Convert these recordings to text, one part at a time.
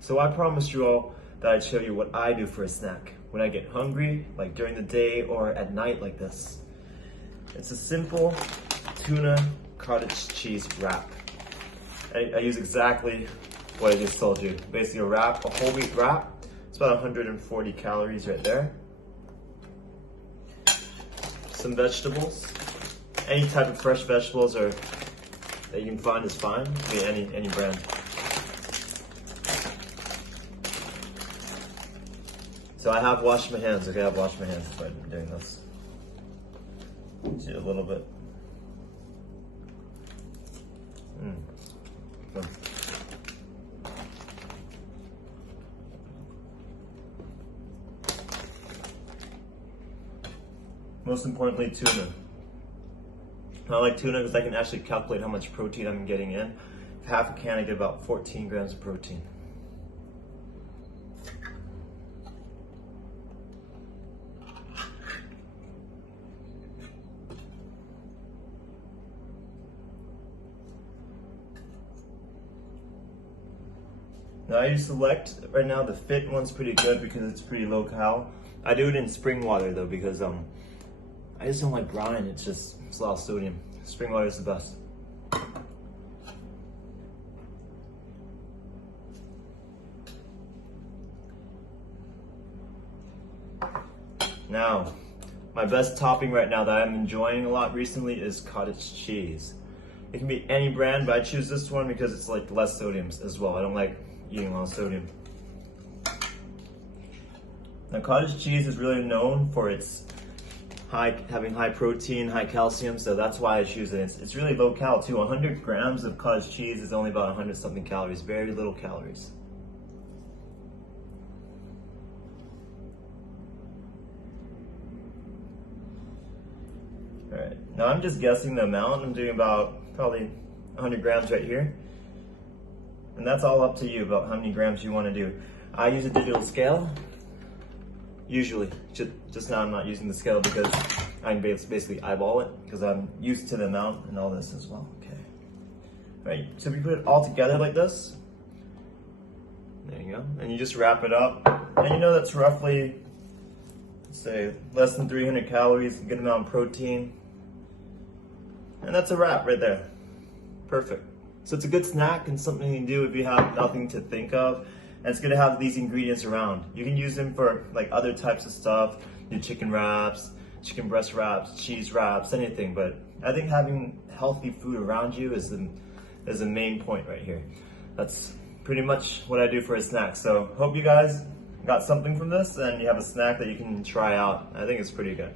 So I promised you all that I'd show you what I do for a snack when I get hungry, like during the day or at night like this. It's a simple tuna cottage cheese wrap. I use exactly what I just told you. Basically a wrap, a whole wheat wrap. It's about 140 calories right there. Some vegetables. Any type of fresh vegetables or that you can find is fine. I mean, any brand. So I have washed my hands. Okay, I've washed my hands before I'm doing this. See a little bit. Good. Most importantly, tuna. I like tuna because I can actually calculate how much protein I'm getting in. Half a can, I get about 14 grams of protein. Now I use Select right now. The Fit one's pretty good because it's pretty low cal. I do it in spring water though because I just don't like brine. It's a lot of sodium. Spring water is the best. Now, my best topping right now that I'm enjoying a lot recently is cottage cheese. It can be any brand, but I choose this one because it's like less sodium as well. I don't like eating a lot of sodium. Now, cottage cheese is really known for its having high protein, high calcium, so that's why I choose it. It's really low cal too. 100 grams of cottage cheese is only about 100 something calories, very little calories. All right, now I'm just guessing the amount. I'm doing about probably 100 grams right here. And that's all up to you about how many grams you want to do. I use a digital scale. Usually, just now I'm not using the scale because I can basically eyeball it because I'm used to the amount and all this as well. Okay. All right, so if you put it all together like this, there you go, and you just wrap it up, and you know that's roughly, let's say, less than 300 calories, a good amount of protein, and that's a wrap right there. Perfect. So it's a good snack and something you can do if you have nothing to think of. And it's good to have these ingredients around. You can use them for like other types of stuff, your chicken wraps, chicken breast wraps, cheese wraps, anything. But I think having healthy food around you is the main point right here. That's pretty much what I do for a snack. So hope you guys got something from this and you have a snack that you can try out. I think it's pretty good.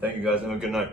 Thank you guys, have a good night.